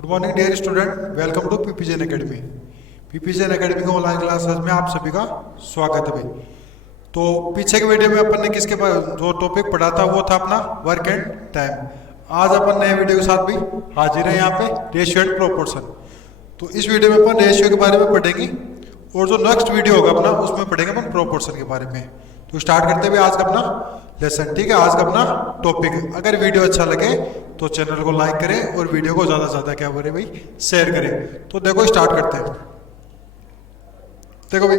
Good morning dear student, welcome to PPGen academy. PPGen academy के online classes में आप सभी का स्वागत है भाई। तो पीछे के वीडियो में अपन ने किसके जो टॉपिक पढ़ा था वो था अपना वर्क एंड टाइम। आज अपन नए वीडियो के साथ भी हाजिर है यहाँ पे, रेशियो एंड प्रोपोर्शन। तो इस वीडियो में अपन रेशियो के बारे में पढ़ेंगे और जो नेक्स्ट वीडियो होगा अपना उसमें पढ़ेंगे अपन प्रोपोर्शन के बारे में। तो स्टार्ट करते हुए आज का अपना लेसन, ठीक है, आज का अपना टॉपिक। अगर वीडियो अच्छा लगे तो चैनल को लाइक करें और वीडियो को ज्यादा से ज्यादा क्या बोले भाई शेयर करें। तो देखो स्टार्ट करते हैं। देखो भाई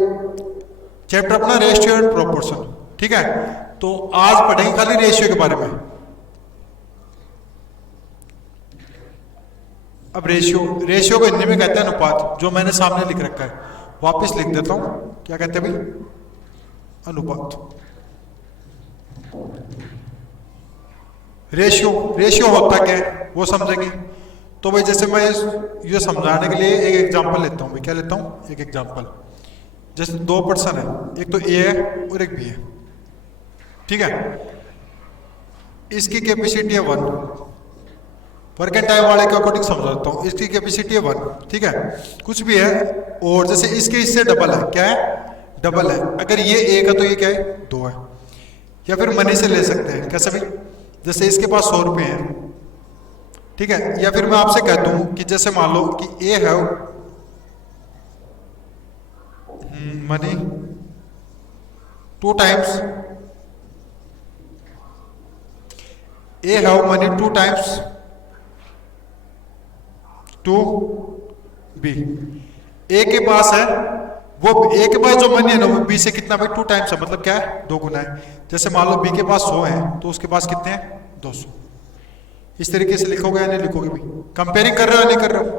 चैप्टर अपना रेशियो एंड प्रोपोर्शन, ठीक है। तो आज पढ़ेंगे खाली रेशियो के बारे में। अब रेशियो को हिंदी में कहते हैं अनुपात, जो मैंने सामने लिख रखा है वापस लिख देता हूं। क्या कहते हैं भाई? अनुपात। रेशियो होता क्या है वो समझेंगे। तो भाई जैसे मैं ये समझाने के लिए एक एग्जांपल लेता हूँ भाई। क्या लेता हूँ? एक एग्जांपल। जैसे दो पर्सन है, एक तो ए है और एक बी है, ठीक है। इसकी कैपेसिटी है 1। वर्क एंड टाइम वाले के अकॉर्डिंग समझा देता हूँ। इसकी कैपेसिटी है 1, ठीक है, कुछ भी है। और जैसे इसके इससे डबल है, क्या है? डबल है। अगर ये 1 है तो ये क्या है? 2 है। या फिर मनी से ले सकते हैं। कैसे भाई? जैसे इसके पास 100 रुपये हैं, ठीक है। या फिर मैं आपसे कहता हूं कि जैसे मान लो कि A have money 2 times, A have money 2 times to B. A के पास है वो, ए के पास जो मनी है ना वो बी से कितना भाई? 2 टाइम्स है, मतलब क्या है? 2 गुना है। जैसे मान लो बी के पास 100 है तो उसके पास कितने हैं? 200। इस तरीके से लिखोगे या नहीं लिखोगे भाई? कंपेयरिंग कर रहे हो या नहीं कर रहे हो?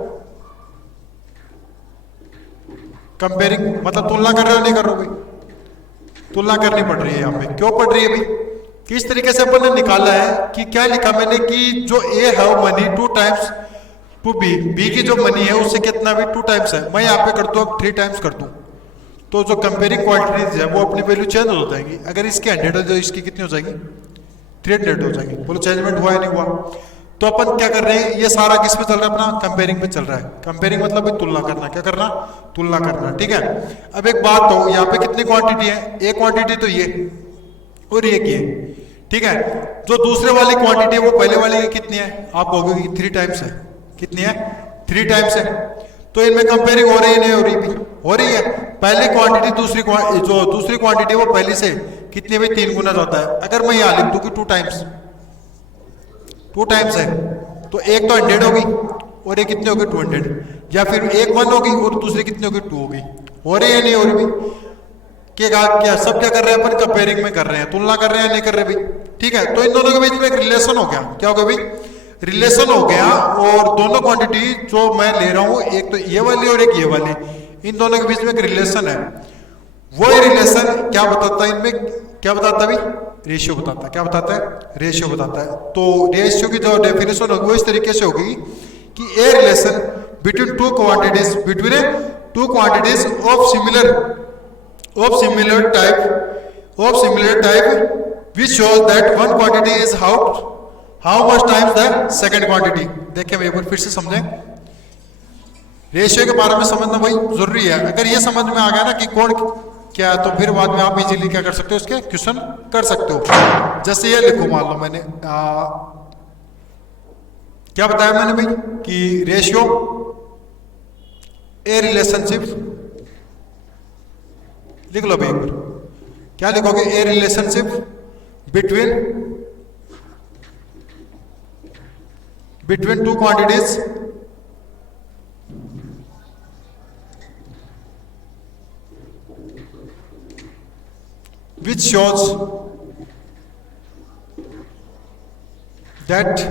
कंपेयरिंग मतलब तुलना कर रहे हो नहीं कर रहे हो भाई? तुलना करनी पड़ रही है यहाँ पे। क्यों पड़ रही है भाई? किस तरीके से अपन ने निकाला है कि क्या लिखा मैंने कि जो A have money 2 times to B, B की जो मनी है उससे कितना भी 2 टाइम्स है। मैं यहाँ पे कर दूं, अब 3 टाइम्स कर दूं, तो जो कंपेयरिंग क्वांटिटीज है वो अपनी वैल्यू चेंज हो जाएगी। अगर इसकी 100 है तो इसकी कितनी हो जाएगी? 300 हो जाएगी। बोलो चेंजमेंट हुआ या नहीं हुआ? तो अपन क्या कर रहे हैं, ये सारा किस पे चल रहा है? अपना कंपेयरिंग पे चल रहा है। कंपेयरिंग मतलब तुलना करना। क्या करना? तुलना करना, ठीक है। अब एक बात हो, यहाँ पे कितनी क्वांटिटी है? एक क्वांटिटी तो ये और एक ये, ठीक है। जो दूसरे वाली क्वांटिटी है वो पहले वाली की कितनी है? आप कहोगे कि 3 टाइम्स है। कितनी है? 3 टाइम्स है। तो इनमें कंपेयरिंग हो रही है नहीं हो रही भी? हो रही है। पहली क्वांटिटी जो दूसरी क्वांटिटी है वो पहली से कितनी भाई? 3 गुना जाता है। अगर मैं यहां लिख दूं कि 2 टाइम्स है तो एक तो 100 होगी और एक कितनी होगी? 200। या फिर एक 1 होगी और दूसरी कितनी होगी? 2 होगी। हो रही है नहीं हो रही भाई? क्या सब क्या कर रहे हैं अपन? कंपेयरिंग में कर रहे हैं, तुलना कर रहे हैं, नहीं कर रहे भाई, ठीक है। तो इन दोनों के बीच में एक रिलेशन हो गया। क्या हो गया भाई? रिलेशन हो गया। और दोनों क्वांटिटी जो मैं ले रहा हूं, एक तो ये वाली और एक ये वाली, इन दोनों के बीच में एक रिलेशन है। वो रिलेशन क्या बताता है? इनमें क्या बताता है भाई? रेशियो बताता है। क्या बताता है? रेशियो बताता है। तो रेशियो की जो डेफिनेशन होगी वो इस तरीके से होगी कि a relation between two quantities of similar type which shows that one quantity is how much times the second quantity. देखिए मैं एक बार फिर से समझें। रेशियो के बारे में समझना भाई जरूरी है। अगर ये समझ में आ गया ना कि कौन क्या है, तो फिर बाद में आप इजीली क्या कर सकते हो? उसके क्वेश्चन कर सकते हो। जैसे ये लिखो, मान लो मैंने क्या बताया मैंने भाई कि रेशियो ए रिलेशनशिप, लिख लो भाई एक बार। क्या लिखोगे? ए relationship between two quantities which shows that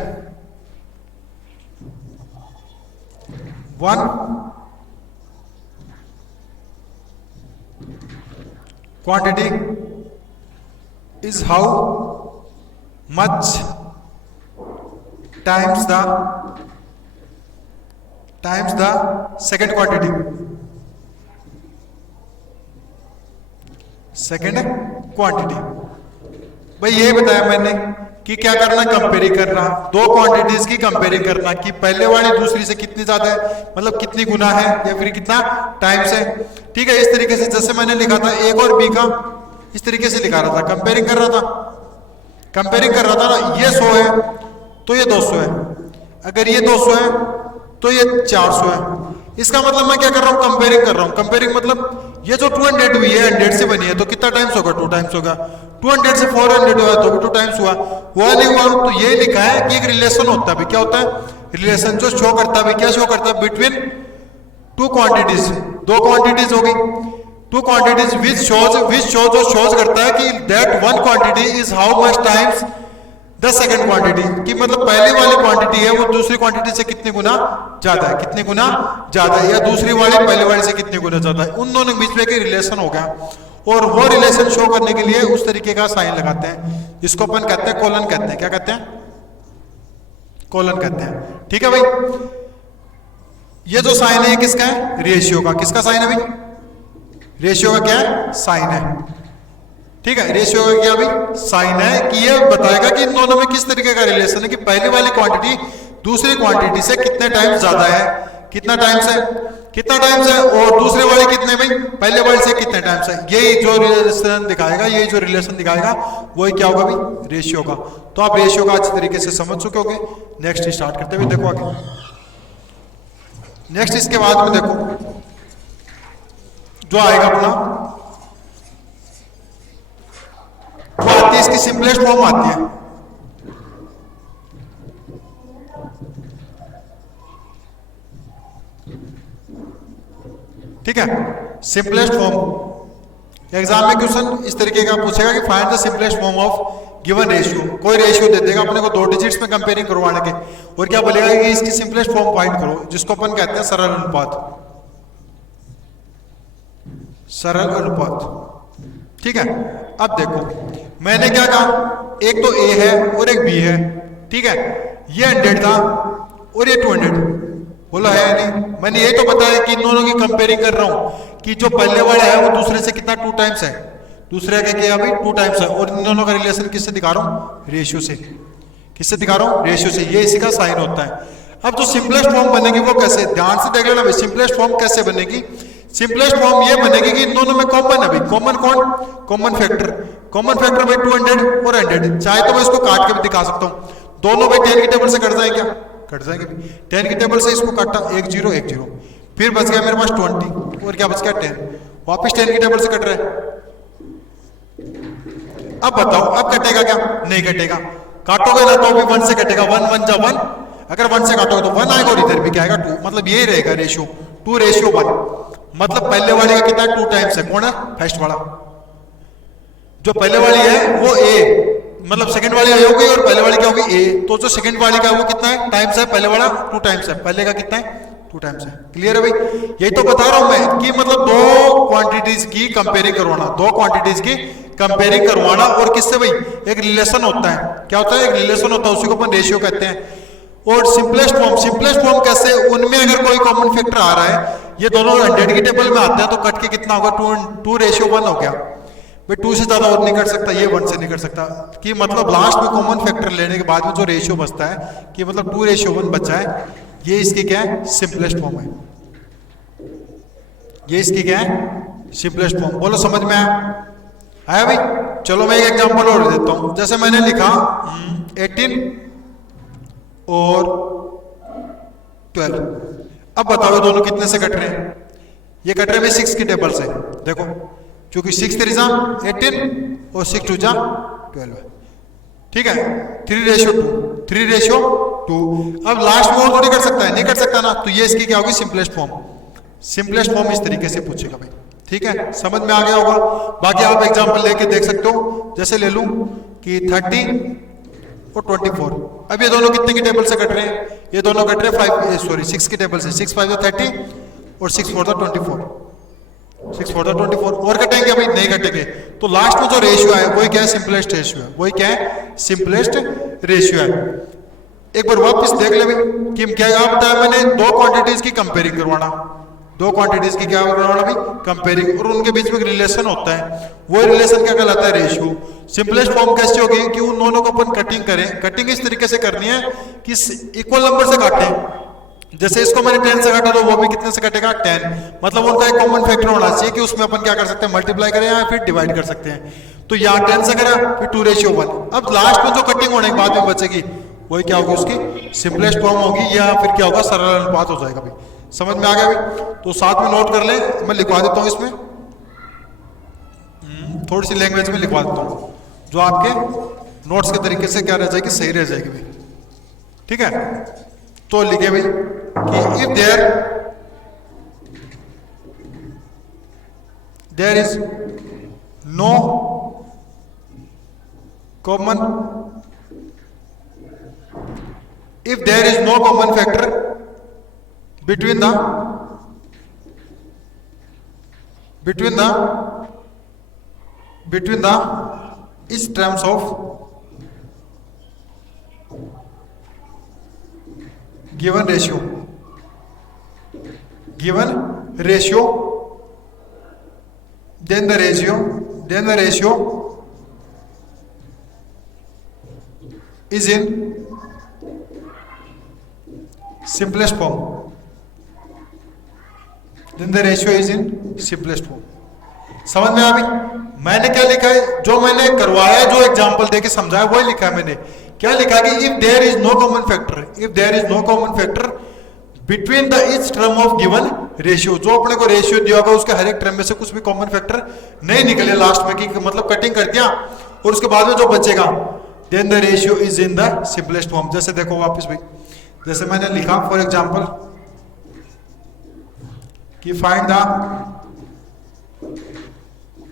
one quantity is how much times the second quantity। Second quantity. भाई ये बताया मैंने कि क्या करना, कंपेयरिंग करना, दो क्वांटिटीज की कंपेयरिंग करना कि पहले वाली दूसरी से कितनी ज्यादा है, मतलब कितनी गुना है या फिर कितना टाइम्स है। ठीक है, इस तरीके से जैसे मैंने लिखा था ए और बी का, इस तरीके से लिखा रहा था, कंपेयरिंग कर रहा था, कंपेयरिंग कर रहा था ना। ये 100 है तो ये 200 है, अगर ये 200 है तो ये 400 है। इसका मतलब मैं क्या कर रहा हूं, कंपेयरिंग कर रहा हूं। कंपेयरिंग मतलब ये जो 200 हुई है 100 से बनी है तो कितना टाइम्स होगा, 2 टाइम्स होगा। 200 से 400 हुआ तो भी 2 टाइम्स हुआ, हुआ नहीं हुआ। तो ये लिखा है कि एक रिलेशन होता है, क्या होता है, रिलेशन जो शो करता है, क्या शो करता है, बिटवीन टू क्वांटिटीज, दो क्वांटिटीज होगी, टू क्वांटिटीज विच शोज करता है कि that one quantity is how much times the second quantity, कि मतलब पहली वाली क्वांटिटी है वो दूसरी क्वांटिटी से कितने गुना ज्यादा है, कितने गुना ज्यादा है, या दूसरी वाली पहले वाले से कितने गुना ज्यादा है। उन दोनों के बीच में एक रिलेशन हो गया, और वो रिलेशन शो करने के लिए उस तरीके का साइन लगाते हैं जिसको अपन कहते हैं कोलन कहते हैं। क्या कहते हैं, कोलन कहते हैं। ठीक है भाई, ये जो साइन है किसका है, रेशियो का। किसका साइन है भाई, रेशियो का क्या है, साइन है। ठीक है, रेशियो का क्या भाई, साइन है, कि ये बताएगा कि इन दोनों में किस तरीके का रिलेशन है, कि पहली वाली क्वांटिटी दूसरी क्वांटिटी से कितने टाइम्स ज्यादा है, कितना टाइम्स है, कितना टाइम्स है, और दूसरे वाले कितने भाई, पहले वाले से कितने टाइम्स है। यही जो रिलेशन दिखाएगा, यही जो रिलेशन दिखाएगा वही क्या होगा भाई, रेशियो का। तो आप रेशियो का अच्छी तरीके से समझ चुके होंगे। नेक्स्ट स्टार्ट करते हुए देखो आगे। नेक्स्ट इसके बाद में देखो जो आएगा अपना, वो आती है इसकी सिंपलेस्ट फॉर्म आती है। ठीक है, सिंपलेस्ट फॉर्म। एग्जाम में क्वेश्चन इस तरीके का पूछेगा कि find the simplest form of given ratio. कोई रेशियो दे देगा अपने को 2 डिजिट्स में कंपेयरिंग करवाने के, और क्या बोलेगा कि इसकी सिंपलेस्ट फॉर्म फाइंड करो, जिसको अपन कहते हैं सरल अनुपात, सरल अनुपात। ठीक है, अब देखो मैंने क्या कहा, एक तो ए है और एक बी है। ठीक है, ये 100 था और ये 200, बोला है नहीं, मैंने ये तो बताया कि इन दोनों की कंपेयरिंग कर रहा हूं कि जो पहले वाला है वो दूसरे से कितना 2 टाइम्स है, दूसरे का क्या भाई 2 टाइम्स है, और इन दोनों का रिलेशन किससे दिखा रहा हूं, रेशियो से। किससे दिखा रहा हूं, रेशियो से। ये इसी का साइन होता है। अब जो सिंपलेस्ट फॉर्म बनेगी वो कैसे, ध्यान से देख लेना भाई, सिंपलेस्ट फॉर्म कैसे बनेगी। सिंपलेस्ट फॉर्म ये बनेगी कि इन दोनों में कॉमन है भाई, कॉमन कौन, कॉमन फैक्टर, कॉमन फैक्टर भाई 200 और 100। चाहे तो मैं इसको काट के भी दिखा सकता हूं, दोनों भाई 10 की टेबल से कट जाएंगे, क्या कट जाएंगे। 10 की टेबल से इसको काटा 1 0 1 0, फिर बच गया मेरे पास 20, और क्या बच गया 10, वापस 10 की टेबल से कट रहा है। अब बताओ अब कटेगा क्या, नहीं कटेगा, काटोगे ना तो भी 1 से कटेगा, 1 1 जा 1, अगर 1 से काटोगे तो 1 आएगा और इधर भी क्या आएगा 2, मतलब यही रहेगा रेशियो 2:1, मतलब पहले वाले का कितना 2 टाइम्स है, कौन है, फर्स्ट वाला। जो पहले वाली है वो ए, मतलब सेकंड वाली ए होगी और पहले वाली क्या होगी ए, तो जो सेकंड वाली का वो कितना है, टाइम्स है, पहले वाला 2 टाइम्स है, पहले का कितना है 2 टाइम्स है। क्लियर है भाई, यही तो बता रहा हूं मैं कि मतलब दो क्वांटिटीज की कंपेयरिंग करवाना, दो क्वांटिटीज की कंपेयरिंग करवाना, और किससे भाई, एक रिलेशन होता है, क्या होता है, एक रिलेशन होता है, उसी को अपन रेशियो कहते हैं। और सिंपलेस्ट फॉर्म, सिंपलेस्ट फॉर्म कैसे, उनमें अगर कोई कॉमन फैक्टर आ रहा है, ये दोनों 100 की टेबल में आते हैं तो कट के कितना होगा 2:1 हो गया भाई, 2 से ज्यादा और नहीं कर सकता, ये 1 से नहीं कर सकता, कि मतलब लास्ट में कॉमन फैक्टर लेने के बाद में जो रेशियो बचता है कि मतलब 2:1 बचा है, ये इसकी क्या है, सिंपलेस्ट फॉर्म है। ये इसकी क्या है, सिंपलेस्ट फॉर्म। बोलो समझ में आया भाई। चलो मैं एक एग्जांपल और देता हूं, जैसे मैंने लिखा 18 और 12। अब बताओ दोनों कितने से कट रहे हैं, ये कट रहे हैं 6 की टेबल से। देखो क्योंकि 6 3 जा 18 और 6 2 जा 12, ठीक है, 3:2। अब लास्ट में और थोड़ी कर सकता है, नहीं कर सकता ना, तो ये इसकी क्या होगी, सिंपलेस्ट फॉर्म। सिंपलेस्ट फॉर्म इस तरीके से पूछेगा भाई, ठीक है, समझ में आ गया होगा। बाकी आप एग्जांपल लेके देख सकते हो, जैसे ले लूं कि 30 और 24। अब ये दोनों कितने की टेबल से कट रहे हैं, ये दोनों कट रहे हैं 6 की टेबल से, 6 5 30 और 6 4 24, 6 4 24, और कटेंगे भाई, नहीं कटेंगे। तो लास्ट में जो रेशियो है वही क्या है, सिंपलेस्ट रेशियो है, वही क्या है, सिंपलेस्ट रेशियो है। एक बार वापस देख ले भाई कि क्या बताया मैंने, दो क्वांटिटीज की कंपेयरिंग करवाना, दो क्वांटिटीज की क्या करना भाई, कंपेयरिंग, और उनके बीच में एक रिलेशन होता है, वो रिलेशन क्या कहलाता है, रेशियो। सिंपलेस्ट फॉर्म कैसे होगी कि उन दोनों को अपन कटिंग करें, कटिंग इस तरीके से करनी है कि इक्वल नंबर से काटें। जैसे इसको मैंने 10 से काटा तो वो भी कितने से कटेगा, 10, मतलब उनका एक कॉमन फैक्टर होना चाहिए कि उसमें अपन क्या कर सकते हैं, मल्टीप्लाई करें या फिर डिवाइड कर सकते हैं। तो यहाँ 10 से करा, फिर 2:1। अब लास्ट में जो कटिंग होने के बाद में बचेगी वही क्या होगी, उसकी सिंपलेस्ट फॉर्म होगी, या फिर क्या होगा, सरल अनुपात हो जाएगा भाई। समझ में आ गया भाई? तो साथ में नोट कर ले, मैं लिखवा देता हूँ इसमें, थोड़ी सी लैंग्वेज में लिखवा देता हूँ जो आपके नोट्स के तरीके से क्या रह जाएगी, सही रह जाएगी भाई। ठीक है, तो लिखे भाई कि if there is no common, if there is no common factor between the each terms of given ratio, then the ratio is in simplest form, then the ratio is in simplest form। समझ में आ गई? मैंने क्या लिखा है, जो मैंने करवाया, जो एग्जांपल देके समझाया वही लिखा है मैंने। क्या लिखा कि if there is no common factor between the each term of given ratio, जो अपने को रेशियो दिया होगा उसके हर एक टर्म में से कुछ भी कॉमन फैक्टर नहीं निकले लास्ट में, कि मतलब कटिंग कर दिया और उसके बाद में जो बचेगा, then the ratio is in the simplest form. जैसे देखो वापस भाई, जैसे मैंने लिखा फॉर एग्जाम्पल कि find the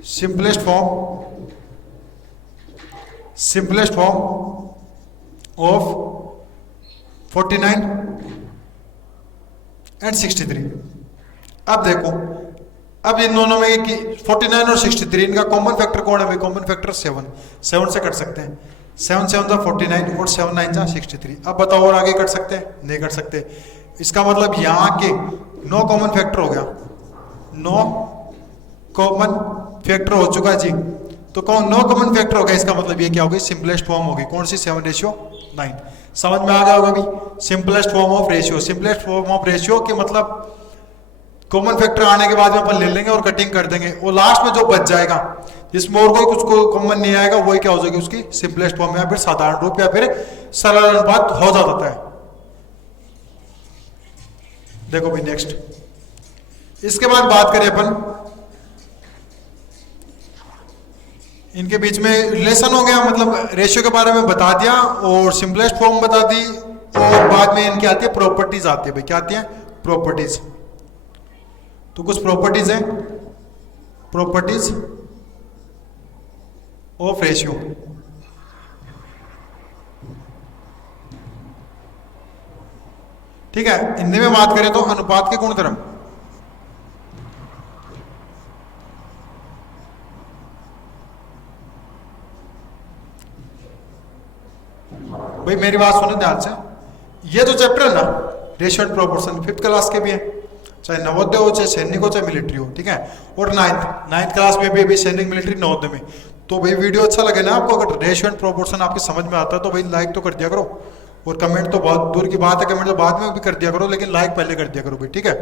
simplest form of 49 and 63। अब देखो, अब इन दोनों में 49 और 63 इनका कॉमन फैक्टर कौन है भाई, कॉमन फैक्टर 7 से कट सकते हैं। 7 7 जा 49 और 7 9 जा 63। अब बताओ और आगे कट सकते हैं, नहीं कट सकते। इसका मतलब यहाँ के नो कॉमन फैक्टर हो गया, नो कॉमन फैक्टर हो चुका जी। तो कौन नो कॉमन फैक्टर हो गया, इसका मतलब ये क्या होगी, सिंपलेस्ट फॉर्म होगी। कौन सी, 7:9। समझ में आ गया होगा भाई? Simplest form of ratio, simplest form of ratio के मतलब कॉमन फैक्टर आने के बाद में अपन ले लेंगे और कटिंग कर देंगे, और लास्ट में जो बच जाएगा जिसमें और कोई कुछ कॉमन नहीं आएगा वही क्या हो जाएगी, उसकी सिंपलेस्ट फॉर्म या फिर साधारण रूप या फिर सरल अनुपात हो जाता है। देखो भाई नेक्स्ट, इसके बाद बात करें अपन, इनके बीच में रिलेशन हो गया, मतलब रेशियो के बारे में बता दिया और सिंपलेस्ट फॉर्म बता दी, और बाद में इनकी आती है प्रॉपर्टीज आती है भाई। क्या आती है, प्रॉपर्टीज। तो कुछ प्रॉपर्टीज हैं, प्रॉपर्टीज ऑफ रेशियो। ठीक है, हिंदी में बात करें तो अनुपात के गुणधर्म। भाई मेरी बात सुनो ध्यान से, ये जो चैप्टर है ना, ratio and proportion, 5th class के भी है, चाहे नवोदय हो, चाहे सैनिक हो, चाहे मिलिट्री हो। ठीक है, और 9th क्लास में भी अभी सैनिक, मिलिट्री, नवोदय में। तो भाई वीडियो अच्छा लगे ना आपको, अगर रेशियो एंड प्रोपोर्शन आपके समझ में आता है तो भाई लाइक तो कर दिया करो, और कमेंट तो बहुत दूर की बात है, कमेंट तो बाद में भी कर दिया करो, लेकिन लाइक पहले कर दिया करो भाई। ठीक है,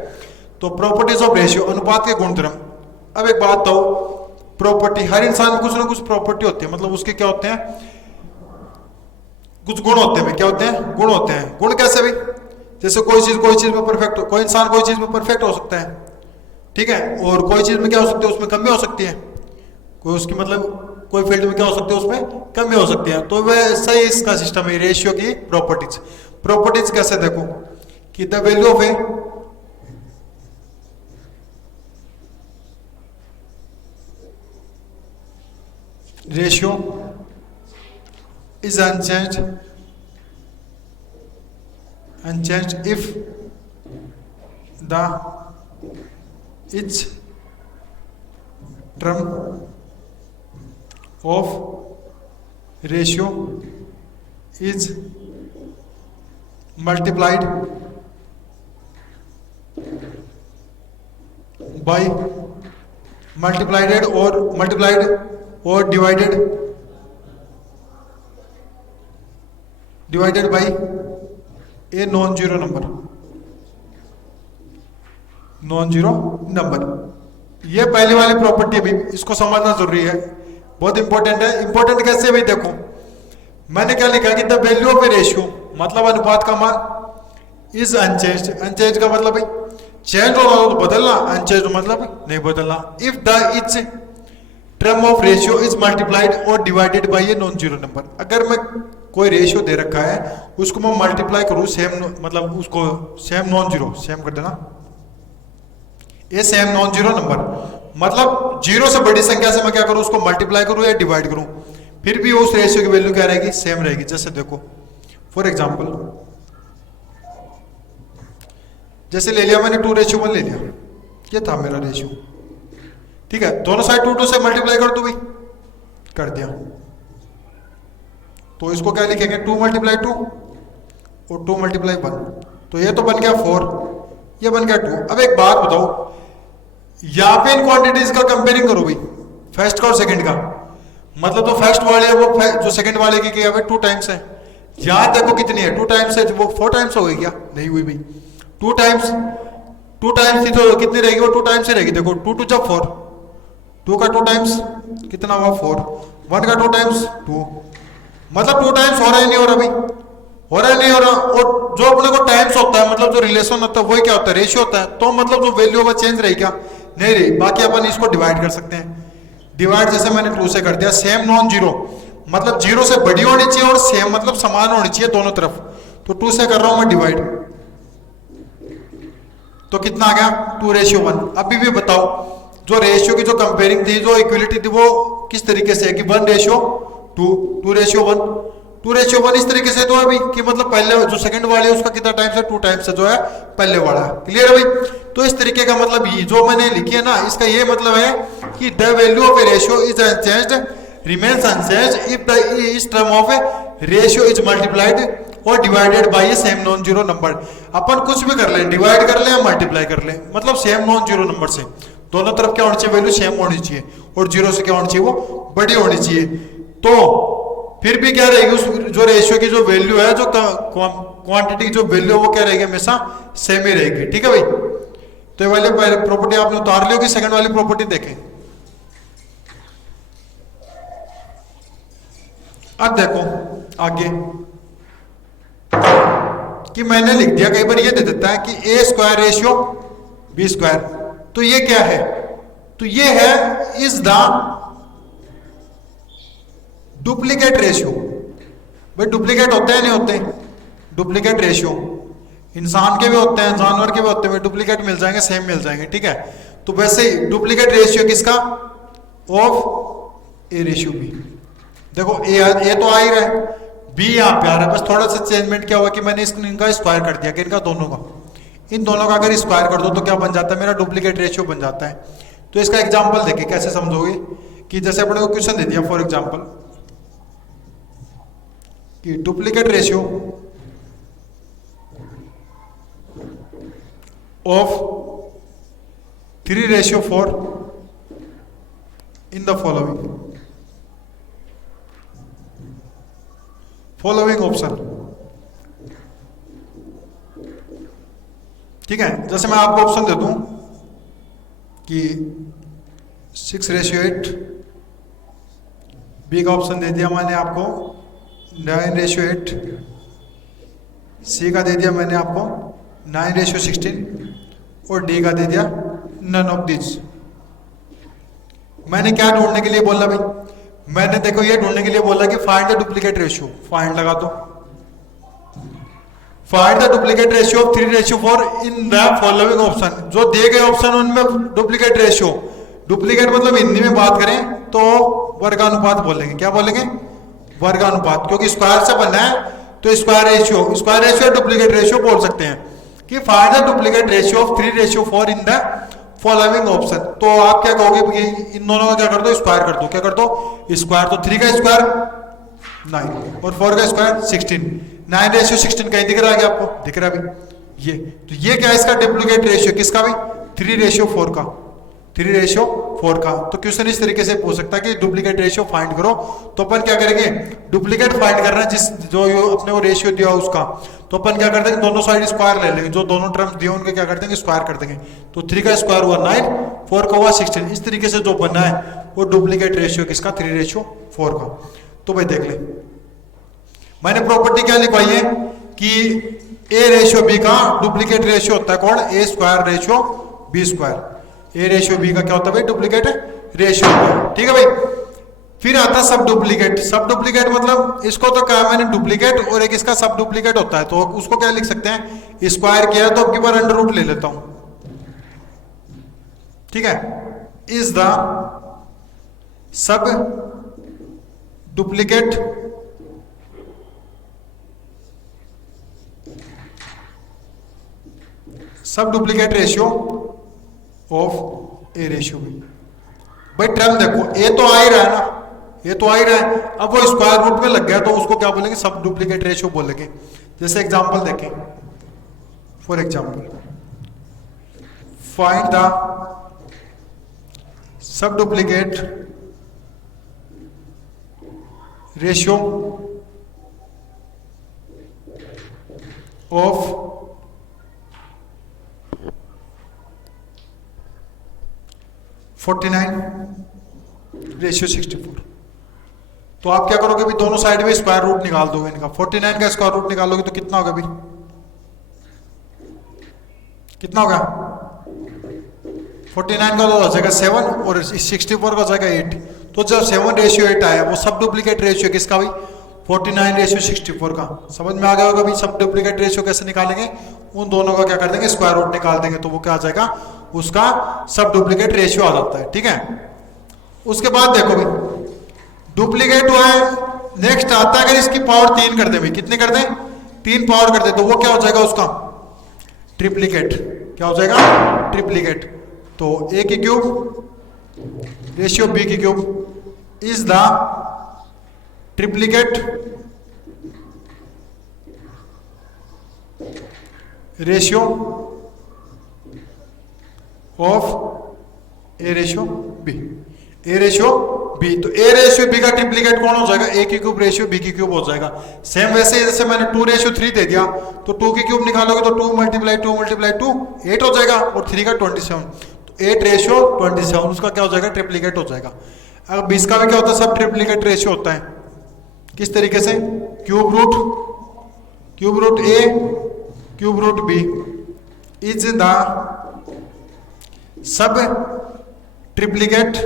तो प्रॉपर्टीज ऑफ रेशियो, अनुपात के गुणधर्म। अब एक बात तो, प्रॉपर्टी, हर इंसान में कुछ ना कुछ प्रॉपर्टी होती है, मतलब उसके क्या होते हैं, कुछ गुण होते हैं। क्या होते हैं, गुण होते हैं। गुण कैसे भाई, जैसे कोई चीज में परफेक्ट हो, कोई इंसान कोई चीज में परफेक्ट हो सकता है। ठीक है, और कोई चीज में क्या हो सकती है, उसमें कमी हो सकती है, कोई उसकी मतलब कोई फील्ड में क्या हो सकती है, उसमें कमी हो सकती है। तो वैसा ही इसका सिस्टम है रेशियो की प्रॉपर्टीज। प्रॉपर्टीज कैसे देखो कि the value of a ratio is unchanged if the each term of ratio is multiplied by multiplied और divided by a non zero number. ये पहली वाली प्रॉपर्टी है भाई, इसको समझना जरूरी है, बहुत इंपॉर्टेंट है। इंपॉर्टेंट कैसे है भाई, देखो मैंने क्या लिखा कि the value of a ratio, मतलब अनुपात का मान इज अनचेंज्ड। अनचेंज का मतलब भाई चेंज होना तो बदलना, अनचेंज मतलब नहीं बदलना। If the each term of ratio is multiplied और divided by a non zero number, अगर मैं कोई रेशियो दे रखा है उसको मैं मल्टीप्लाई करूं सेम, मतलब उसको सेम नॉन जीरो, सेम कर देना ये सेम नॉन जीरो नंबर, मतलब जीरो से बड़ी संख्या से मैं क्या करूं, उसको मल्टीप्लाई करूं या डिवाइड करूं, फिर भी उस रेशियो की वैल्यू क्या रहेगी, सेम रहेगी। जैसे देखो फॉर एग्जांपल, जैसे ले लिया मैंने 2:1 ले लिया, ये था मेरा रेशियो, ठीक है। दोनों साइड 2 से मल्टीप्लाई कर दो भाई, कर दिया, तो इसको क्या लिखेंगे 2 × 2 और 2 × 1, तो ये तो बन गया 4, ये बन गया 2। अब एक बात बताओ, यहाँ पे इन क्वांटिटीज का कंपेयरिंग करो भाई, फर्स्ट का और सेकंड का, मतलब तो फर्स्ट वाले है वो जो सेकंड वाले की क्या है 2 टाइम्स है, यहाँ देखो कितनी है 2 टाइम्स है, वो 4 टाइम्स हो गई क्या, नहीं हुई भाई, 2 टाइम्स थी तो कितनी रहेगी, वो 2 टाइम्स ही रहेगी। देखो 2 × 2 = 4, 2 का 2 टाइम्स कितना हुआ 4, 1 का 2 टाइम्स 2, मतलब 2 टाइम्स हो रहा है नहीं हो रहा भाई, हो रहा है नहीं हो रहा। और जो अपने को टाइम्स होता है, मतलब जो रिलेशन होता है वही क्या होता है, रेशियो होता है, तो मतलब जो वैल्यू होगा चेंज रही क्या, नहीं रही। बाकी अपन इसको डिवाइड कर सकते हैं, डिवाइड जैसे मैंने 2 से कर दिया, सेम नॉन जीरो मतलब जीरो से बड़ी होनी चाहिए और सेम मतलब समान होनी चाहिए दोनों तरफ, तो 2 से कर रहा हूं मैं डिवाइड, तो कितना आ गया 2:1। अभी भी बताओ जो रेशियो की जो कंपेयरिंग थी, जो इक्वलिटी थी, वो किस तरीके से है कि 1:2, 2:1, 2:1 इस तरीके से तो है भाई कि मतलब पहले जो सेकंड वाली है उसका कितना टाइम्स है, 2 टाइम्स से जो है पहले वाला। क्लियर है भाई, तो इस तरीके का मतलब ये जो मैंने लिखी है ना, इसका ये मतलब है कि the value of a ratio is unchanged remains unchanged if the is term of a ratio is multiplied और divided by a same non zero number. अपन कुछ भी कर ले, डिवाइड कर ले या मल्टीप्लाई कर ले, मतलब सेम नॉन जीरो नंबर से दोनों तरफ क्या होनी चाहिए, वैल्यू सेम होनी चाहिए, और जीरो से क्या होनी चाहिए, वो बड़ी होनी चाहिए। तो फिर भी क्या रहेगी, उस जो रेशियो की जो वैल्यू है, जो क्वांटिटी की जो वैल्यू है, वो क्या रहेगी, हमेशा सेम ही रहेगी। ठीक है भाई, तो ये वाली प्रॉपर्टी आपने उतार ली होगी। सेकंड वाली प्रॉपर्टी देखें, अब देखो आगे कि मैंने लिख दिया, कई बार ये दे देता है कि a² रेशियो b², तो ये क्या है, तो ये है इज द डुप्लीकेट रेशियो। भाई डुप्लीकेट होते हैं नहीं होते, डुप्लीकेट रेशियो इंसान के भी होते हैं, जानवर के भी होते हैं, डुप्लीकेट मिल जाएंगे, सेम मिल जाएंगे। ठीक है, तो वैसे ही डुप्लीकेट रेशियो किसका, ऑफ ए रेशियो बी। देखो ए तो आ ही रहा है, बी यहाँ पे आ रहा है, बस थोड़ा सा चेंजमेंट क्या हुआ कि मैंने इनका स्क्वायर कर दिया, कि इनका दोनों का, इन दोनों का अगर स्क्वायर कर दो तो क्या बन जाता है, मेरा डुप्लीकेट रेशियो बन जाता है। तो इसका एग्जांपल देखिए कैसे समझोगे, कि जैसे अपने को क्वेश्चन दे दिया फॉर एग्जांपल कि duplicate ratio of 3:4 in the following option. ठीक है, जैसे मैं आपको ऑप्शन दे दूं कि 6:8, बी का ऑप्शन दे दिया मैंने आपको 9:8, सी का दे दिया मैंने आपको 9:16 और डी का दे दिया नन ऑफ दिस। मैंने क्या ढूंढने के लिए बोला भाई, मैंने देखो ये ढूंढने के लिए बोला कि find the duplicate ratio. Find लगा दो, find the duplicate ratio of 3:4 in the following option. जो दिए गए ऑप्शन उनमें डुप्लीकेट रेशियो, डुप्लीकेट मतलब हिंदी में बात करें तो वर्गानुपात बोलेंगे। क्या बोलेंगे, वर्गानुपात, क्योंकि स्क्वायर से बनना है तो स्क्वायर रेशियो डुप्लीकेट रेशियो बोल सकते हैं कि find the duplicate ratio of 3:4 in the following option. तो आप क्या कहोगे, इन दोनों का क्या कर दो, स्क्वायर कर दो। क्या कर दो, स्क्वायर। तो 3 का स्क्वायर 9 और 4 का स्क्वायर 16, 9:16 कहीं दिख रहा है क्या आपको, दिख रहा है भाई ये। तो ये क्या है, इसका डुप्लीकेट रेशियो किसका भाई, 3:4 का। 3:4 का। तो क्वेश्चन इस तरीके से पूछ सकता है कि डुप्लीकेट रेशियो फाइंड करो। तो अपन क्या करेंगे, डुप्लीकेट फाइंड करना है जिस जो अपने को रेशियो दिया उसका, तो अपन क्या कर देंगे, दोनों साइड स्क्वायर ले लेंगे, जो दोनों टर्म्स दिए उनके क्या कर देंगे, स्क्वायर कर देंगे। तो 3 का स्क्वायर हुआ 9, 4 का हुआ 16। इस तरीके से जो बनना है वो डुप्लीकेट रेशियो किसका, 3:4 का। तो भाई देख ले, मैंने प्रॉपर्टी क्या लिखवाई है कि A/B का डुप्लीकेट रेशियो होता है कौन, A²/B²। A/B का क्या होता है भाई, डुप्लीकेट रेशियो। ठीक है भाई। फिर आता है सब डुप्लीकेट। सब डुप्लीकेट मतलब इसको तो कहा मैंने डुप्लीकेट, और एक इसका सब डुप्लीकेट होता है। तो उसको क्या लिख सकते हैं, स्क्वायर किया तो अब की बार अंडर रूट ले लेता हूं। ठीक है, इज द सब डुप्लीकेट रेशियो ऑफ A/B। भाई टर्म देखो, ए तो आ ही रहा है ना, ये तो आ ही रहा है। अब वो स्क्वायर रूट में लग गया तो उसको क्या बोलेंगे, सब डुप्लीकेट रेशियो बोलेंगे। जैसे एग्जांपल देखें, for example find the sub duplicate ratio of (49:64)। तो आप क्या करोगे भी, दोनों साइड में स्क्वायर रूट निकाल दोगे इनका। 49 का स्क्वायर रूट निकालोगे तो कितना होगा भी, कितना होगा, 49 का तो हो जाएगा 7 और 64 का हो जाएगा 8। तो जब 7:8 आया वो सब डुप्लीकेट रेशियो किसका भाई, 49:64 का। समझ में आ गया होगा भाई सब डुप्लीकेट रेशियो कैसे निकालेंगे, उन दोनों का क्या कर देंगे, स्क्वायर रूट निकाल देंगे, तो वो क्या आ जाएगा, उसका सब डुप्लीकेट रेशियो आ जाता है। ठीक है, उसके बाद देखो भाई डुप्लीकेट हुआ है, नेक्स्ट आता है अगर इसकी पावर 3 कर दे भाई, कितने कर दे, 3 पावर कर दे, तो वो क्या हो जाएगा उसका ट्रिप्लीकेट। क्या हो जाएगा, ट्रिप्लीकेट। तो A की क्यूब रेशियो B की cube is the triplicate ratio of A/B। A/B, तो A/B का ट्रिप्लीकेट कौन हो जाएगा, A की क्यूब रेशियो B की क्यूब हो जाएगा। सेम वैसे जैसे मैंने 2:3 दे दिया, तो 2 की क्यूब निकालोगे तो 2 × 2 × 2 8 हो जाएगा, और 3 का 27, तो 8:27 उसका क्या हो जाएगा, ट्रिप्लीकेट हो जाएगा। अब इसका भी क्या होता है, सब ट्रिप्लीकेट रेशियो होता है। किस तरीके से, cube root A cube root B is the sub triplicate,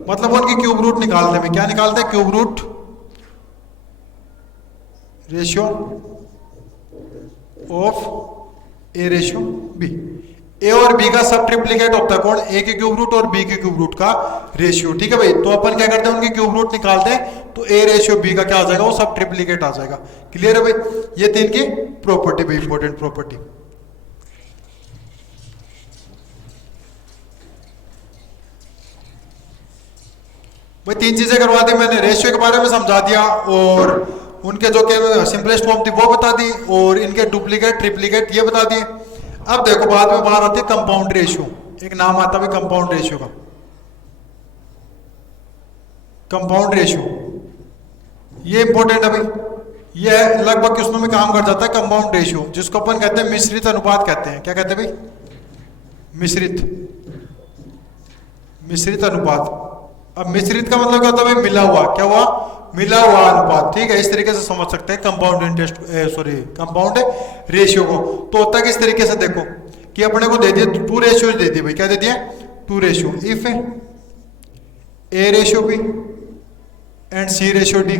मतलब उनकी क्यूब रूट निकालते हैं। क्या निकालते हैं, cube root ratio of A/B। A और B का सब ट्रिप्लीकेट होता है कौन, A की क्यूब रूट और B की क्यूब रूट का रेशियो। ठीक है भाई, तो अपन क्या करते हैं, उनकी क्यूब रूट निकालते हैं, तो A/B का क्या आ जाएगा, वो सब ट्रिप्लीकेट आ जाएगा। क्लियर है भाई, ये 3 की प्रॉपर्टी भाई, इंपॉर्टेंट प्रॉपर्टी। भाई 3 चीजें करवा दी मैंने, रेशियो के बारे में समझा दिया, और उनके जो सिंपलेस्ट फॉर्म थी वो बता दी, और इनके डुप्लीकेट ट्रिप्लीकेट ये बता दिए। अब देखो बाद में बात आती है कंपाउंड रेशियो। एक नाम आता है कंपाउंड रेशियो का। कंपाउंड रेशियो ये इंपॉर्टेंट है भाई, ये लगभग क्वेश्चनों में काम कर जाता है। कंपाउंड रेशियो जिसको अपन कहते हैं मिश्रित अनुपात कहते हैं। क्या कहते हैं भाई, मिश्रित अनुपात। अब मिश्रित का मतलब क्या होता है भाई, मिला हुआ। क्या हुआ, मिला हुआ अनुपात। ठीक है, इस तरीके से समझ सकते हैं कंपाउंड रेशियो को। तो होता है कि इस तरीके से देखो कि अपने को दे दिए 2 रेशियो दे दिए भाई। क्या दे दिए, 2 ratio. If A/B and C/D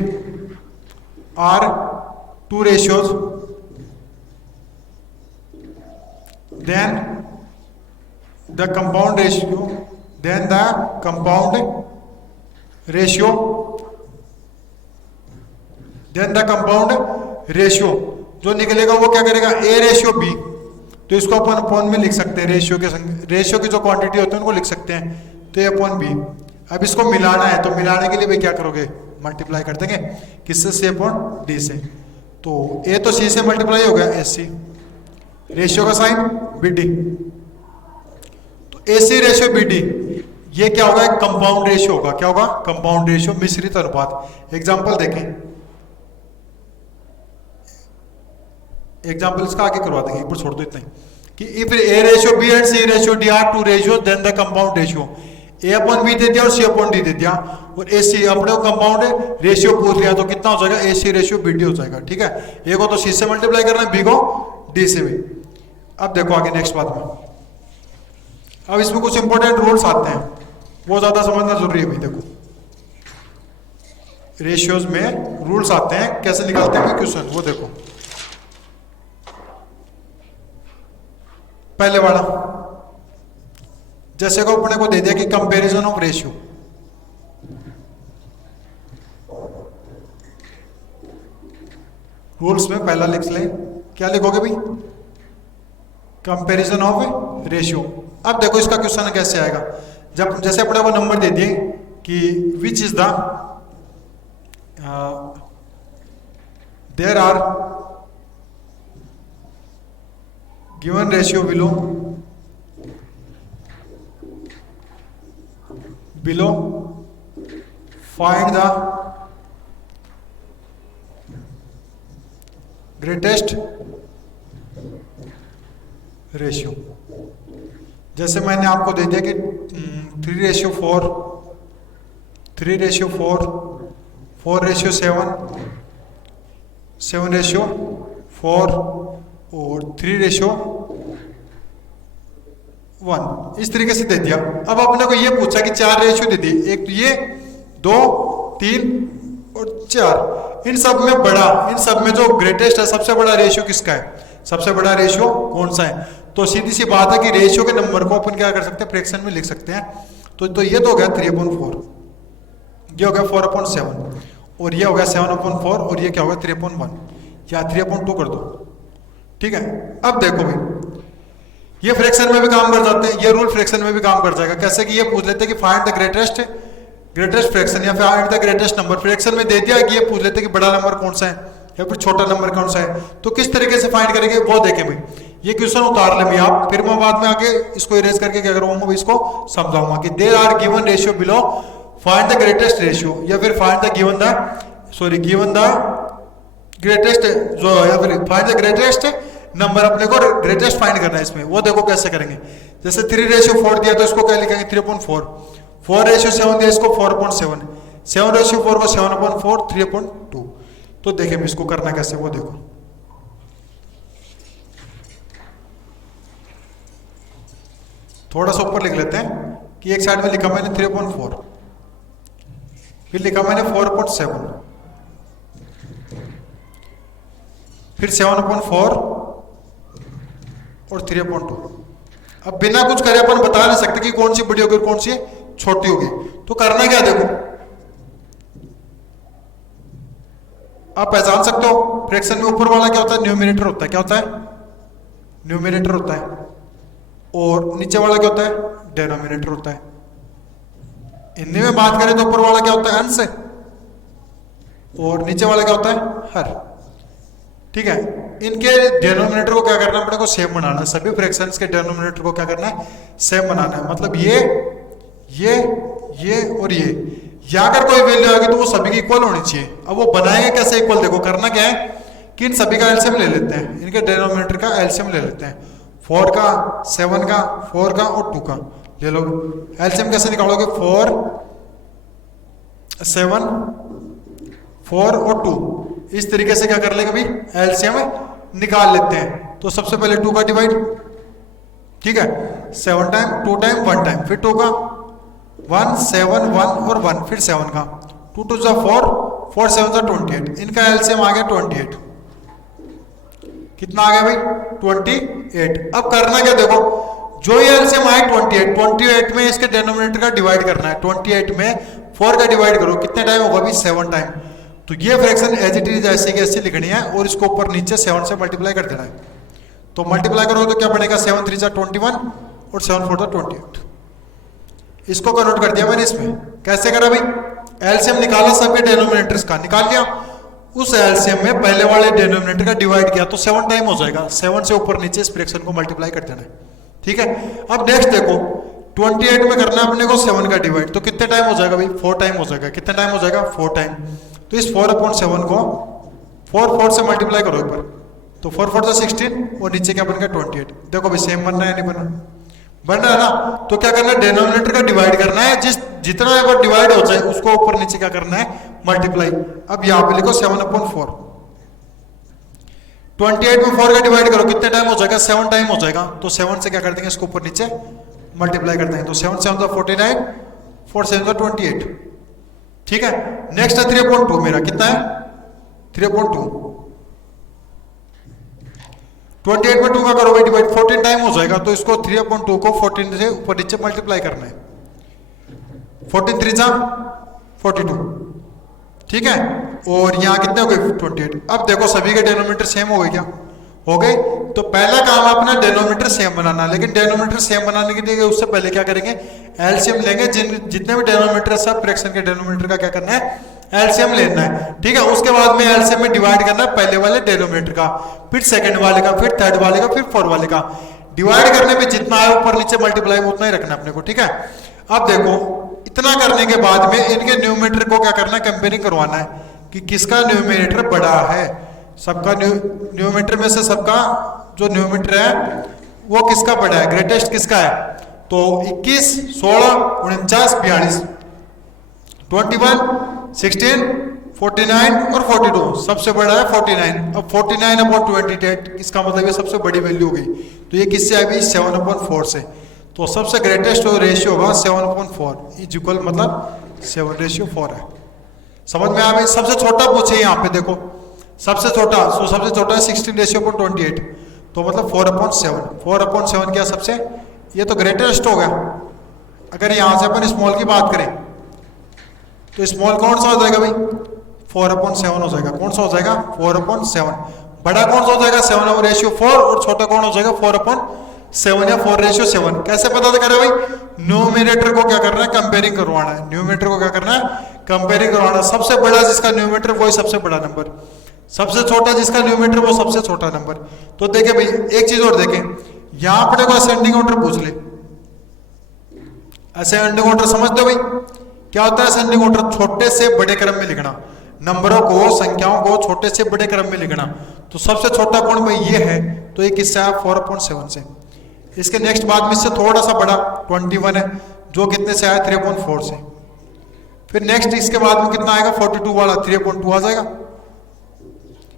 are 2 ratios, then the compound ratio जो निकलेगा वो क्या करेगा, A/B। तो इसको अपन अपॉन में लिख सकते हैं, रेशियो की जो क्वांटिटी होती है उनको लिख सकते हैं, तो A अपॉन B। अब इसको मिलाना है, तो मिलाने के लिए भाई क्या करोगे, मल्टीप्लाई कर देंगे किससे, C अपॉन D से। तो A तो C से मल्टीप्लाई हो गया SC, रेशियो का साइन BD। AC रेशियो BD, ये क्या होगा? कंपाउंड रेशियो होगा। क्या होगा? कंपाउंड रेशियो, मिश्रित अनुपात। एग्जांपल देखें, एग्जांपल इसका आगे करवा देंगे, एक बार छोड़ दो इतना ही कि if A ratio B and C ratio D are two ratio then the compound ratio, A upon B दे दिया और C अपॉन D दे दिया, और AC अपने को कंपाउंड रेशियो पूछ लिया, तो कितना हो जाएगा? AC रेशियो BD हो जाएगा। ठीक है, A को तो C से मल्टीप्लाई करना है, B को D से भी। अब देखो आगे नेक्स्ट बात में, अब इसमें कुछ इंपॉर्टेंट रूल्स आते हैं, वो ज्यादा समझना जरूरी है भाई। देखो रेशियोज में रूल्स आते हैं, कैसे निकालते हैं क्वेश्चन, वो देखो। पहले वाला, जैसे को अपने को दे दिया कि कंपैरिजन ऑफ रेशियो, रूल्स में पहला लिख ले, क्या लिखोगे भाई? Comparison of ratio. अब देखो इसका क्वेश्चन कैसे आएगा, जब जैसे अपने को नंबर दे दिए कि which is the there are given ratio below find the greatest ratio. जैसे मैंने आपको दे दिया कि 3:4, 3:4, 4:7, 7:4 और 3:1, इस तरीके से दे दिया। अब आपने को ये पूछा कि 4 रेशियो दे दी, एक तो ये 2, 3 और 4, इन सब में बड़ा, इन सब में जो ग्रेटेस्ट है, सबसे बड़ा रेशियो किसका है? सबसे बड़ा रेशियो कौन सा है? तो सीधी सी बात है कि रेशियो के नंबर को अपन क्या कर सकते हैं? फ्रैक्शन में लिख सकते हैं। तो ये तो हो गया 3/4, ये हो गया 4/7, और ये हो गया 7/4, और ये क्या होगा? 3/1 या 3/2 कर दो। ठीक है, अब देखो भाई, ये फ्रैक्शन में भी काम कर जाते हैं, ये रूल फ्रैक्शन में भी काम कर जाएगा। कैसे कि ये पूछ लेते हैं कि फाइंड द ग्रेटेस्ट फ्रैक्शन या find the greatest number. Fraction में दे दिया कि ये पूछ लेते हैं कि बड़ा नंबर कौन सा है या फिर छोटा नंबर कौन सा है, तो किस तरीके से फाइंड करेंगे वो देखें भाई। ये क्वेश्चन उतार ले भाई आप, फिर मैं बाद में आके इसको इरेज करके क्या करूंगा, इसको समझाऊंगा कि there are given ratio below find the greatest ratio, या फिर find the given the greatest जो, या फिर फाइंड द ग्रेटेस्ट नंबर। अपने को ग्रेटेस्ट फाइंड करना है इसमें, वो देखो कैसे करेंगे। जैसे 3:4 दिया तो इसको क्या लिखेंगे? 3/4, 4:7 दिया इसको 4/7, 7:4 को 7/4, 3/2। तो देखें इसको करना कैसे, वो देखो। थोड़ा सा ऊपर लिख लेते हैं कि एक साइड में लिखा मैंने 3/4, फिर लिखा मैंने 4/7, फिर 7/4 और 3/2। अब बिना कुछ करे अपन बता नहीं सकते कि कौन सी बड़ी होगी और कौन सी छोटी होगी। तो करना क्या, देखो आप पहचान सकते हो फ्रैक्शन में ऊपर वाला क्या होता है? न्यूमरेटर होता है। क्या होता है? न्यूमरेटर होता है। और नीचे वाला क्या होता है? डेनोमिनेटर होता है। हिंदी में बात करें तो ऊपर वाला क्या होता है? अंश, और नीचे वाला क्या होता है? हर। ठीक है, इनके डेनोमिनेटर को क्या करना है? अपने को सेम बनाना है। सभी फ्रैक्शंस के डेनोमिनेटर को क्या करना है? सेम बनाना है। मतलब ये और ये अगर कोई वैल्यू आएगी तो वो सभी की इक्वल होनी चाहिए। अब वो बनाएंगे कैसे इक्वल? देखो करना क्या है कि इन सभी का एलसीएम ले लेते हैं, इनके डेनोमिनेटर का एलसीएम ले लेते हैं। 4 का, 7 का, 4 का और 2 का ले लो। एलसीएम कैसे निकालोगे? 4, 7, 4 और 2, इस तरीके से क्या कर लेंगे भाई? एलसीएम निकाल लेते हैं। तो सबसे पहले 2 का डिवाइड, ठीक है, 7 टाइम, 2 टाइम, 1 टाइम, फिर 2 का 1, 7, 1 और 1, फिर 7 का 2 2 जा 4, 4 7 जा 28। इनका एलसीएम आ गया 28। कितना आ गया भाई? 28। अब करना क्या, देखो जो ये एलसीएम आए 28 में इसके डेनोमिनेटर का डिवाइड करना है। 28 में 4 का डिवाइड करो, कितने टाइम होगा भाई? 7 टाइम। तो ये फ्रैक्शन एज इट इज ऐसी की ऐसी लिखनी है और इसको ऊपर नीचे 7 से मल्टीप्लाई कर देना है। तो मल्टीप्लाई करो तो क्या बनेगा? 7 3 जा 21 और 7 4 जा 28। इसको कन्वर्ट कर दिया मैंने इसमें। कैसे करा भाई? एलसीएम निकाला सबके डेनोमिनेटर्स का, निकाल लिया। उस एलसीएम में पहले वाले डेनोमिनेटर का डिवाइड किया तो 7 टाइम हो जाएगा। 7 से ऊपर नीचे इस फ्रैक्शन को मल्टीप्लाई कर देना है। ठीक है, अब नेक्स्ट देखो 28 में करना है अपने को 7 का डिवाइड, तो कितने टाइम हो जाएगा भाई? 4 टाइम हो जाएगा। कितना टाइम हो जाएगा? 4 टाइम। तो इस 4/7 को 4 से मल्टीप्लाई करो एक बार, तो 4 से 16 और नीचे क्या बन गया? 28। देखो भाई सेम बन रहा है नहीं बन रहा है ना? तो क्या करना है? डिनोमिनेटर का डिवाइड करना है, जितना बार डिवाइड हो जाए उसको ऊपर नीचे क्या करना है? मल्टीप्लाई। अब यहाँ पे लिखो 7/4। 28 में 4 का डिवाइड करो, कितने टाइम हो जाएगा? 7 टाइम हो जाएगा। तो 7 से क्या कर देंगे? इसको ऊपर नीचे मल्टीप्लाई कर देंगे। तो 7 7 49, 4 7 28। ठीक है। नेक्स्ट है 3/2 मेरा, कितना है? 3/2। 28 में 2 का करोगे डिवाइड, 14 टाइम हो जाएगा। तो इसको 3/2 को 14 से ऊपर नीचे मल्टीप्लाई करना है। 14 3 जा 42। ठीक है। और यहाँ कितने हो गए? 28। अब देखो सभी के डेनोमीटर सेम हो गए क्या? हो गए। तो पहला काम है अपना डेनोमीटर सेम बनाना, लेकिन डेनोमीटर सेम बनाने के लिए उससे पहले क्या करेंगे? एलसीएम लेंगे। जितने भी डेनोमीटर है सब फ्रैक्शन के डेनोमीटर का क्या करना है? एलसीएम लेना है। ठीक है। उसके बाद में एलसीएम में डिवाइड करना है, पहले वाले डेनोमीटर का, फिर सेकंड वाले का, फिर थर्ड वाले का, फिर फोर्थ वाले का। डिवाइड करने में जितना है ऊपर नीचे मल्टीप्लाई उतना ही रखना है अपने को। ठीक है। अब देखो इतना करने के बाद में इनके न्यूमरेटर को क्या करना है? कंपेयरिंग करवाना है कि किसका न्यूमरेटर बड़ा है। सबका न्यूमरेटर में से सबका जो न्यूमरेटर है वो किसका बड़ा है? ग्रेटेस्ट किसका है? तो 21, 16, 49, 42, 21, 16, 49 और 42। सबसे बड़ा है 49। अब 49/28 इसका मतलब ये सबसे बड़ी वैल्यू हो गई। तो ये किससे आई हुई? 7/4 से। तो सबसे ग्रेटेस्ट रेशियो होगा 7/4 इज इक्वल, मतलब 7/4 है। समझ में आ गई? सबसे छोटा पूछे यहाँ पे देखो, सबसे छोटा। तो सबसे छोटा है 16/28, तो मतलब 4/7। 4/7 क्या सबसे? ये तो ग्रेटेस्ट हो गया। अगर यहाँ से अपन स्मॉल की बात करें तो स्मॉल कौन सा हो जाएगा भाई? 4/7 हो जाएगा। कौन सा हो जाएगा? 4/7। बड़ा कौन सा हो जाएगा? 7/4। और छोटा कौन हो जाएगा? 4/7 या 4/7। कैसे पता करें भाई? न्यूमरेटर को क्या करना है? कंपेयरिंग करवाना है। न्यूमरेटर को क्या करना है? कंपेयरिंग करवाना। सबसे बड़ा जिसका न्यूमरेटर वही सबसे बड़ा नंबर, सबसे छोटा जिसका न्यूमरेटर वो सबसे छोटा नंबर। तो देखे भाई एक चीज और देखें, यहां अपने को असेंडिंग ऑर्डर पूछ ले। असेंडिंग ऑर्डर समझ दो भाई क्या होता है? असेंडिंग ऑर्डर छोटे से बड़े क्रम में लिखना, नंबरों को, संख्याओं को छोटे से बड़े क्रम में लिखना। तो सबसे छोटा कोण भाई ये है, तो ये किससे है? 4/7 से। इसके नेक्स्ट बाद में इससे थोड़ा सा बड़ा 21 है, जो कितने से आया? 3/4 से। फिर नेक्स्ट इसके बाद में कितना आएगा? 42 वाला 3/2 आ जाएगा।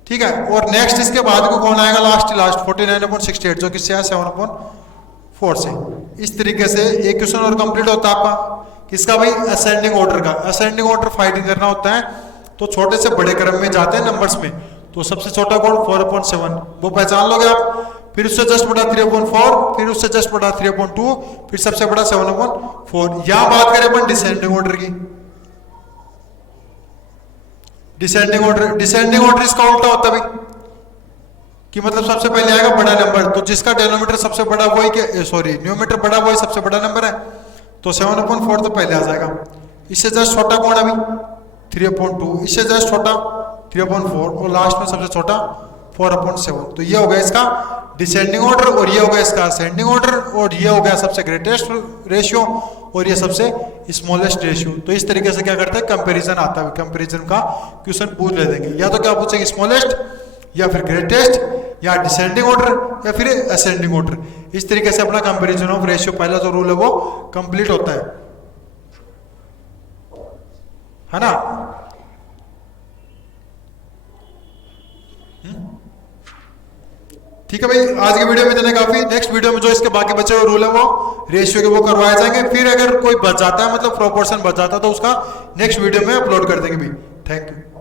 ठीक है। और नेक्स्ट इसके बाद को कौन आएगा? लास्ट 49/68, जो किससे आया? 7/4 से। इस तरीके से एक क्वेश्चन और कंप्लीट होता है आपका। किसका भाई? असेंडिंग ऑर्डर का। असेंडिंग ऑर्डर फाइंड करना होता है तो छोटे से बड़े क्रम में जाते हैं नंबर्स में। तो सबसे छोटा कौन? 4/7, वो पहचान लोगे आप। फिर उससे जस्ट बड़ा 3/4, फिर उससे जस्ट बड़ा 3/2, फिर सबसे बड़ा 7/4। यहां बात करें अपन डिसेंडिंग ऑर्डर की। डिसेंडिंग ऑर्डर इसका उल्टा होता है भाई, कि मतलब सबसे पहले आएगा बड़ा नंबर। तो जिसका डेनोमीटर सबसे बड़ा वही के, सॉरी न्यूमरेटर बड़ा वही सबसे बड़ा नंबर है। तो 7/4 तो पहले आ जाएगा। इससे जस्ट छोटा कौन है भाई? 3/2। इससे जस्ट छोटा 3/4 और लास्ट में सबसे छोटा 4/7। तो ये हो गया इसका डिसेंडिंग ऑर्डर, और ये हो गया इसका असेंडिंग ऑर्डर, और ये हो गया सबसे ग्रेटेस्ट रेशियो, और ये सबसे स्मॉलेस्ट रेशियो। तो इस तरीके से क्या करते हैं? कंपैरिजन आता है। कंपैरिजन का क्वेश्चन पूछ ले देंगे, या तो क्या पूछेंगे? स्मॉलेस्ट, या फिर ग्रेटेस्ट, या डिसेंडिंग ऑर्डर, या फिर असेंडिंग ऑर्डर। इस तरीके से अपना कंपैरिजन ऑफ रेशियो पहला जो रूल है वो कंप्लीट होता है ना? ठीक है भाई, आज के वीडियो में इतना काफी। नेक्स्ट वीडियो में जो इसके बाकी बचे हुए रूल है वो रेशियो के वो करवाए जाएंगे। फिर अगर कोई बच जाता है, मतलब प्रोपोर्शन बच जाता है, तो उसका नेक्स्ट वीडियो में अपलोड कर देंगे भाई। Thank you.